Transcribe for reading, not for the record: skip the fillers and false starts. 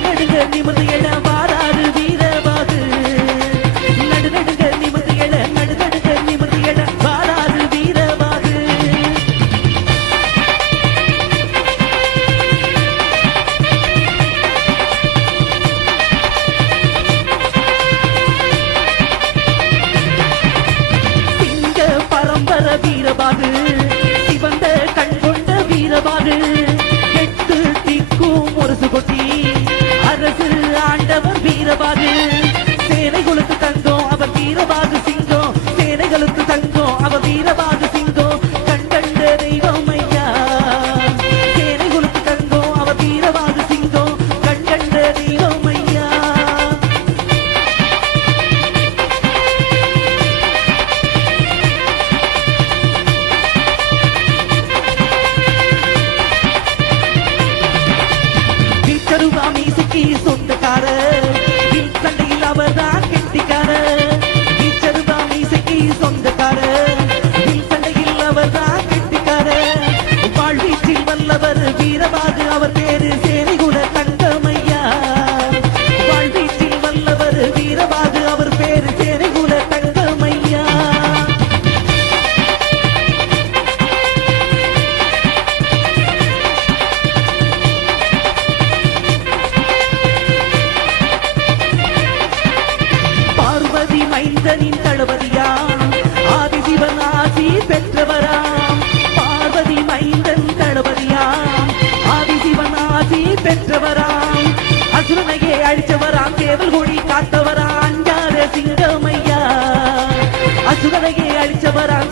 நடுநடுங்க நிமிர்ந்து எழ வாராது வீரபாகு நடுநடுங்க நிமிர்ந்து எழ நடுநடுங்க நிமிர்ந்து எழ வாராது வீரபாகு சிங்க பரம்பர வீரபாகு சிவந்த கண் கொண்ட வீரபாகு எட்டு திக்கும் முரசு கொட்டி அரசு ஆண்டவர் வீரபாகு சேனைகளுக்கு தங்கம் அவர் வீரபாகு சிங்கம் சேனைகளுக்கு தங்கம் அவர் வீரபாகு சிங்கம் கண்கண்ட தெய்வம் ஐயா சேனைகளுக்கு தங்கம் அவர் வீரபாகு சிங்கம் கண்கண்ட தெய்வம் ஐயா மீசைக்கு சொந்தக்கார சண்டையில் அவர்தான் கெட்டிக்கார மீசைக்கு சொந்தக்கார சண்டையில் அவர்தான் கெட்டிக்கார வாழ்வீச்சில் வல்லவர் வீரபாகு அவர் பேரு சேனைகுல தங்கமையா வாழ்வீச்சில் வல்லவர் வீரபாகு அவர் பேரு சேனைகுல தங்கமையா மைந்தனின் தளபதியாம் ஆதிசிவன் ஆசி பெற்றவராம் பார்வதி மைந்தன் தளபதியாம் ஆதிசிவன் ஆசி பெற்றவராம் அசுரனையே அழிச்சவராம் கேவல் கொடி காத்தவராம் அஞ்சாத சிங்கமையா அசுரனையே அழிச்சவராம்